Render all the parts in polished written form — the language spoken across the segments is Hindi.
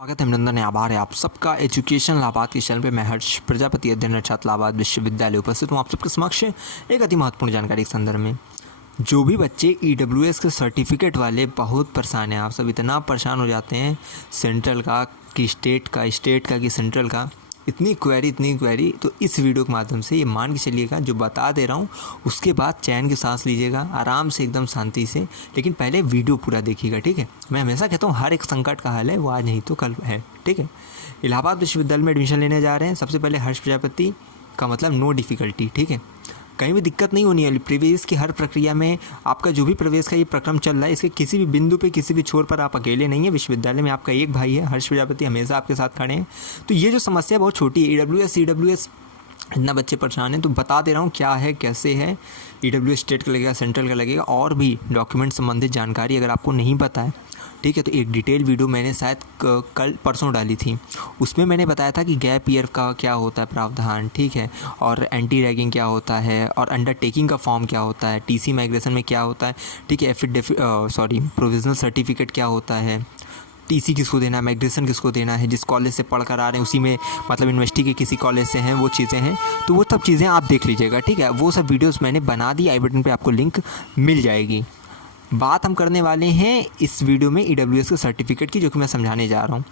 स्वागत है अभिनंदन है आभार है आप सबका एजुकेशन लाभार्थ के चैनल पे। मैं हर्ष प्रजापति अध्ययन छात्र लाभार्थ विश्वविद्यालय उपस्थित हूँ आप सबके समक्ष एक अति महत्वपूर्ण जानकारी के संदर्भ में। जो भी बच्चे EWS के सर्टिफिकेट वाले बहुत परेशान हैं, आप सब इतना परेशान हो जाते हैं सेंट्रल का कि स्टेट का कि सेंट्रल का, इतनी क्वेरी, तो इस वीडियो के माध्यम से ये मान के चलिएगा जो बता दे रहा हूँ उसके बाद चैन की सांस लीजिएगा आराम से एकदम शांति से, लेकिन पहले वीडियो पूरा देखिएगा, ठीक है। मैं हमेशा कहता हूँ हर एक संकट का हल है, वो आज नहीं तो कल है, ठीक है। इलाहाबाद विश्वविद्यालय में एडमिशन लेने जा रहे हैं, सबसे पहले हर्ष प्रजापति का मतलब नो डिफ़िकल्टी, ठीक है। कहीं भी दिक्कत नहीं होनी है। प्रवेश की हर प्रक्रिया में आपका जो भी प्रवेश का ये प्रक्रम चल रहा है, इसके किसी भी बिंदु पे किसी भी छोर पर आप अकेले नहीं है। विश्वविद्यालय में आपका एक भाई है हर्ष प्रजापति, हमेशा आपके साथ खड़े हैं। तो ये जो समस्या बहुत छोटी है, EWS इतना बच्चे परेशान हैं, तो बता दे रहा हूँ क्या है कैसे है। EWS स्टेट का लगेगा, सेंट्रल का लगेगा, और भी डॉक्यूमेंट संबंधित जानकारी अगर आपको नहीं पता है, ठीक है, तो एक डिटेल वीडियो मैंने शायद कल परसों डाली थी। उसमें मैंने बताया था कि गैप ईयर का क्या होता है प्रावधान, ठीक है, और एंटी रैगिंग क्या होता है, और अंडरटेकिंग का फॉर्म क्या होता है, TC माइग्रेशन में क्या होता है, ठीक है, प्रोविजनल सर्टिफिकेट क्या होता है, TC किसको देना है, माइग्रेशन किसको देना है, जिस कॉलेज से पढ़ कर आ रहे हैं उसी में मतलब यूनिवर्सिटी के किसी कॉलेज से हैं, वो चीज़ें हैं। तो वो सब चीज़ें आप देख लीजिएगा, ठीक है। वो सब वीडियोस मैंने बना दी, आई बटन पे आपको लिंक मिल जाएगी। बात हम करने वाले हैं इस वीडियो में EWS के सर्टिफिकेट की, जो कि मैं समझाने जा रहा हूँ।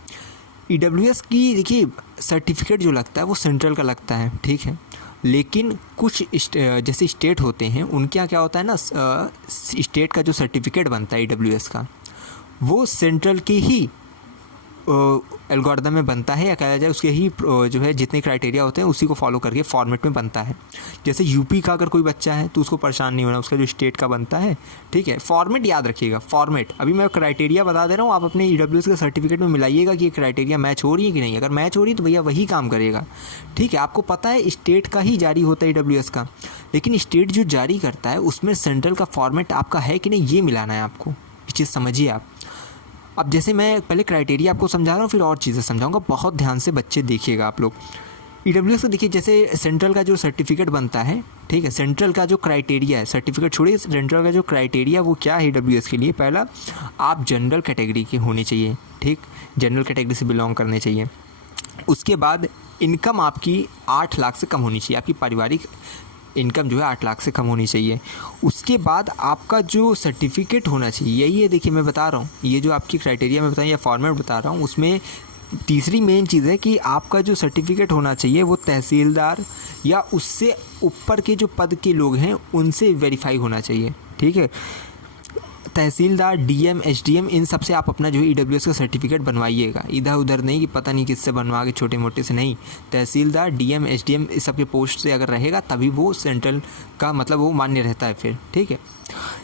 EWS की देखिए सर्टिफिकेट जो लगता है वो सेंट्रल का लगता है, ठीक है, लेकिन कुछ जैसे स्टेट होते हैं उनके यहाँ क्या होता है ना, स्टेट का जो सर्टिफिकेट बनता है EWS का वो सेंट्रल के ही एल्गोरिथम में बनता है, या कहा जाए उसके ही जो है जितने क्राइटेरिया होते हैं उसी को फॉलो करके फॉर्मेट में बनता है। जैसे यूपी का अगर कोई बच्चा है तो उसको परेशान नहीं होना, उसका जो स्टेट का बनता है, ठीक है। फॉर्मेट याद रखिएगा, फॉर्मेट अभी मैं क्राइटेरिया बता दे रहा हूँ, आप अपने EWS के सर्टिफिकेट में मिलाइएगा कि ये क्राइटेरिया मैच हो रही है कि नहीं। अगर मैच हो रही है तो भैया वही काम करेगा, ठीक है। आपको पता है स्टेट का ही जारी होता है EWS का, लेकिन स्टेट जो जारी करता है उसमें सेंट्रल का फॉर्मेट आपका है कि नहीं ये मिलाना है आपको, ये चीज़ समझिए आप। अब जैसे मैं पहले क्राइटेरिया आपको समझा रहा हूँ, फिर और चीज़ें समझाऊंगा, बहुत ध्यान से बच्चे देखिएगा आप लोग। EWS का देखिए, जैसे सेंट्रल का जो सर्टिफिकेट बनता है, ठीक है, सेंट्रल का जो क्राइटेरिया है, सर्टिफिकेट छोड़िए, सेंट्रल का जो क्राइटेरिया वो क्या है EWS के लिए, पहला आप जनरल कैटेगरी के होने चाहिए, ठीक, जनरल कैटेगरी से बिलोंग करने चाहिए। उसके बाद इनकम आपकी 8 लाख से कम होनी चाहिए, आपकी पारिवारिक इनकम जो है 8 लाख से कम होनी चाहिए। उसके बाद आपका जो सर्टिफिकेट होना चाहिए, यही है, देखिए मैं बता रहा हूँ, ये जो आपकी क्राइटेरिया मैं बताऊँ या फॉर्मेट बता रहा हूँ, उसमें तीसरी मेन चीज़ है कि आपका जो सर्टिफिकेट होना चाहिए वो तहसीलदार या उससे ऊपर के जो पद के लोग हैं उनसे वेरीफाई होना चाहिए, ठीक है। तहसीलदार, DM, SDM, इन सब से आप अपना जो है EWS का सर्टिफिकेट बनवाइएगा, इधर उधर नहीं कि पता नहीं किससे बनवा के छोटे मोटे से नहीं। तहसीलदार, DM, SDM इस सब के पोस्ट से अगर रहेगा तभी वो सेंट्रल का मतलब वो मान्य रहता है फिर, ठीक है।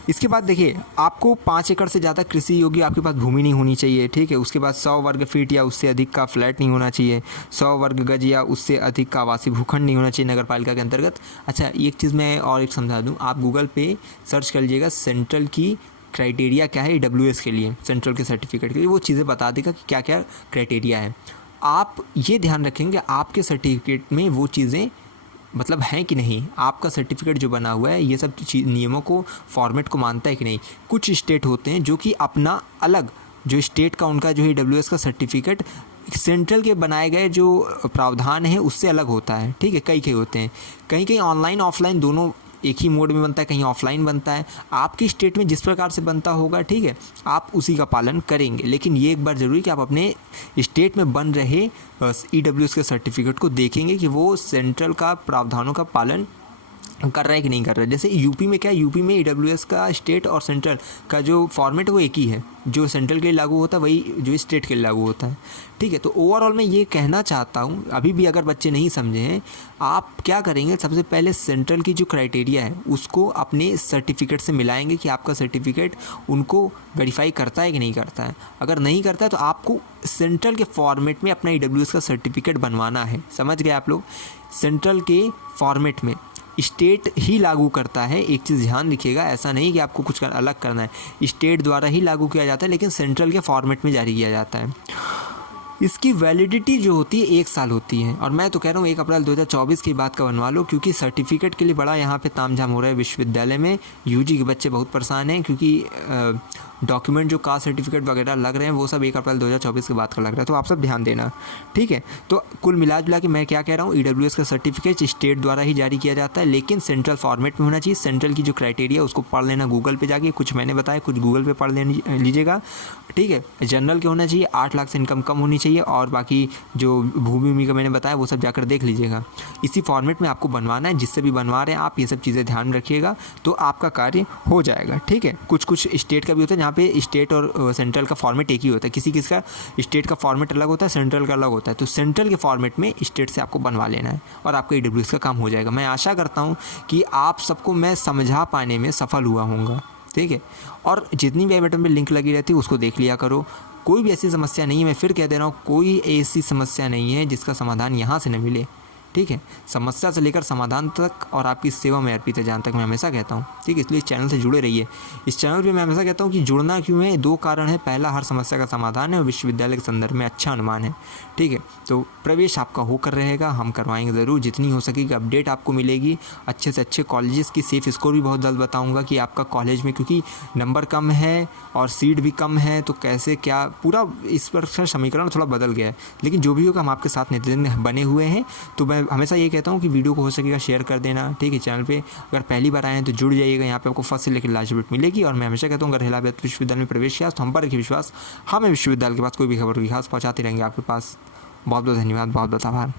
इसके बाद देखिए, आपको 5 एकड़ से ज़्यादा कृषि योग्य आपके पास भूमि नहीं होनी चाहिए, ठीक है। उसके बाद 100 वर्ग फीट या उससे अधिक का फ्लैट नहीं होना चाहिए, 100 वर्ग गज या उससे अधिक का आवासीय भूखंड नहीं होना चाहिए नगर पालिका के अंतर्गत। अच्छा, एक चीज़ मैं और एक समझा दूँ, आप गूगल पे सर्च कर लीजिएगा सेंट्रल की क्राइटेरिया क्या है EWS के लिए, सेंट्रल के सर्टिफिकेट के लिए, वो चीज़ें बता देगा कि क्या क्या क्राइटेरिया है। आप ये ध्यान रखेंगे आपके सर्टिफिकेट में वो चीज़ें मतलब हैं कि नहीं, आपका सर्टिफिकेट जो बना हुआ है ये सब नियमों को, फॉर्मेट को मानता है कि नहीं। कुछ स्टेट होते हैं जो कि अपना अलग जो स्टेट का उनका जो है EWS का सर्टिफिकेट सेंट्रल के बनाए गए जो प्रावधान है उससे अलग होता है, ठीक है। कई होते हैं, कहीं ऑनलाइन ऑफलाइन दोनों एक ही मोड में बनता है, कहीं ऑफलाइन बनता है। आपकी स्टेट में जिस प्रकार से बनता होगा, ठीक है, आप उसी का पालन करेंगे, लेकिन ये एक बार ज़रूरी कि आप अपने स्टेट में बन रहे EWS के सर्टिफिकेट को देखेंगे कि वो सेंट्रल का प्रावधानों का पालन कर रहा है कि नहीं कर रहा है। जैसे यूपी में क्या, यूपी में EWS का स्टेट और सेंट्रल का जो फॉर्मेट है वो एक ही है, जो सेंट्रल के लिए लागू होता है वही जो स्टेट के लिए लागू होता है, ठीक है। तो ओवरऑल मैं ये कहना चाहता हूँ, अभी भी अगर बच्चे नहीं समझे हैं, आप क्या करेंगे, सबसे पहले सेंट्रल की जो क्राइटेरिया है उसको अपने सर्टिफिकेट से मिलाएंगे कि आपका सर्टिफिकेट उनको वेरीफाई करता है कि नहीं करता है। अगर नहीं करता है तो आपको सेंट्रल के फॉर्मेट में अपना EWS का सर्टिफिकेट बनवाना है, समझ गए आप लोग। सेंट्रल के फॉर्मेट में स्टेट ही लागू करता है, एक चीज़ ध्यान रखिएगा, ऐसा नहीं कि आपको कुछ अलग करना है, स्टेट द्वारा ही लागू किया जाता है, लेकिन सेंट्रल के फॉर्मेट में जारी किया जाता है। इसकी वैलिडिटी जो होती है 1 साल होती है, और मैं तो कह रहा हूँ 1 अप्रैल 2024 की बात का बनवा लो, क्योंकि सर्टिफिकेट के लिए बड़ा यहाँ पे तामझाम हो रहा है विश्वविद्यालय में। यूजी के बच्चे बहुत परेशान हैं, क्योंकि डॉक्यूमेंट जो कास्ट सर्टिफिकेट वगैरह लग रहे हैं वो सब 1 अप्रैल 2024 के बाद का लग रहा है, तो आप सब ध्यान देना, ठीक है। तो कुल मिला जुला के मैं क्या कह रहा हूँ, ईडब्ल्यूएस का सर्टिफिकेट स्टेट द्वारा ही जारी किया जाता है, लेकिन सेंट्रल फॉर्मेट में होना चाहिए। सेंट्रल की जो क्राइटेरिया उसको पढ़ लेना गूगल पे जाके, कुछ मैंने बताया, कुछ गूगल पे पढ़ लीजिएगा, ठीक है। जनरल के होना चाहिए, 8 लाख से इनकम कम होनी चाहिए, और बाकी जो भूमि का मैंने बताया वो सब जाकर देख लीजिएगा। इसी फॉर्मेट में आपको बनवाना है, जिससे भी बनवा रहे हैं आप ये सब चीज़ें ध्यान रखिएगा, तो आपका कार्य हो जाएगा, ठीक है। कुछ स्टेट का भी होता है जहाँ पे स्टेट और सेंट्रल का फॉर्मेट एक ही होता है, किसी का स्टेट का फॉर्मेट अलग होता है, सेंट्रल का अलग होता है, तो सेंट्रल के फॉर्मेट में स्टेट से आपको बनवा लेना है और आपका ईडब्ल्यूएस का काम हो जाएगा। मैं आशा करता हूँ कि आप सबको मैं समझा पाने में सफल हुआ हूँगा, ठीक है। और जितनी भी आई बटन पे लिंक लगी रहती है उसको देख लिया करो। कोई भी ऐसी समस्या नहीं है, मैं फिर कह दे रहा हूँ, कोई ऐसी समस्या नहीं है जिसका समाधान यहाँ से न मिले, ठीक है। समस्या से लेकर समाधान तक और आपकी सेवा में अर्पित है, जहाँ तक मैं हमेशा कहता हूँ, ठीक है। इसलिए इस चैनल से जुड़े रहिए। इस चैनल पे मैं हमेशा कहता हूँ कि जुड़ना क्यों है, 2 कारण है। पहला, हर समस्या का समाधान है, और विश्वविद्यालय के संदर्भ में अच्छा अनुमान है, ठीक है। तो प्रवेश आपका होकर रहेगा, हम करवाएंगे ज़रूर, जितनी हो सकेगी अपडेट आपको मिलेगी। अच्छे से अच्छे कॉलेजेस की सेफ स्कोर भी बहुत जल्द बताऊँगा कि आपका कॉलेज में, क्योंकि नंबर कम है और सीट भी कम है, तो कैसे क्या पूरा इस पर समीकरण थोड़ा बदल गया है, लेकिन जो भी होगा हम आपके साथ नितिन बने हुए हैं। तो मैं हमेशा ये कहता हूँ कि वीडियो को हो सकेगा शेयर कर देना, ठीक है। चैनल पे अगर पहली बार आए हैं तो जुड़ जाइएगा, यहाँ पे आपको फर्स्ट से लेकर लास्ट अपडेट मिलेगी। और मैं हमेशा कहता हूँ, अगर इलाहाबाद विश्वविद्यालय में प्रवेश किया तो हम पर रखिए विश्वास, हमें विश्वविद्यालय के पास कोई भी खबर की खास पहुँचाते रहेंगे आपके पास। बहुत बहुत धन्यवाद, बहुत बहुत आभार।